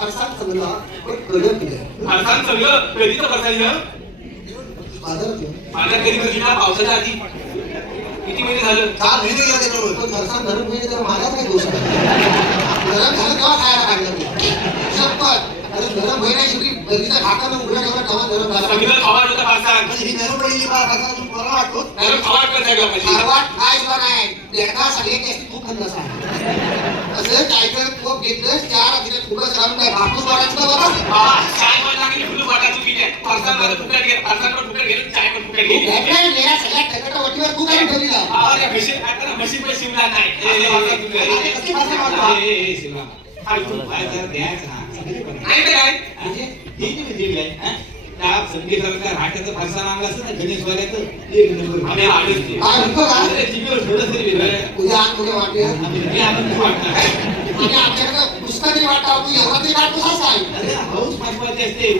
फरसाण चांगलं पण कडक नाही. फरसाण चांगलं कधीचं फरसाण माझ्या कधी कधी ना पावसाच्या आधी किती महिने झालं 4 महिने गेले त्याच्यावर पण फरसाण गरम महिने तर माझाच काही दोष नाही. गरम झालं तेव्हा खायला काढलं शपथ. अरे गरम महिना शेवटी बगीचा ढाकानं उघडा ठेवला तेव्हा गरम झाला. सगळं खवाट होतं फरसाण म्हणजे ही गरम पडलेली फरसाण तुम्ही बरं वाटतो. गरम खवाट कर सगळं पाहिजे खरवाट काय सुद्धा नाही एकदा सगळ्यांनी असते तूप खाल्लं असं असं काय कर तूप घेतलं 4 दिवस फुकट घालून काय भाकूस वाटायचं का बाबा. चाय पण लागली फुलं वाटा चुकी नाही फरसाण मला फुकट गेलं फरसाण पण फुकट गेलं चाय पण फुकट गेली या सगळ्या टकट वटीवर तू काय ठेवली अरे म्हशी आता ना म्हशी पण शिवला नाही शिवला तू काय जरा द्यायचं ना नाही तर काय म्हणजे ठीक आहे म्हणजे काय त्या संगीताचा हाटाचं फरसाण आणला असतं ना गणेश वाल्याचं एक नंबर आम्ही आलोच ते काय म्हणतो का अरे जीवर थोडं तरी वेगळं उद्या आण उद्या वाटूया आम्ही आपण वाटणार आणि आमच्याकडे पुस्तकी वाटा तू एवढा तरी काढतोस काय अरे हाऊस महत्वाची असते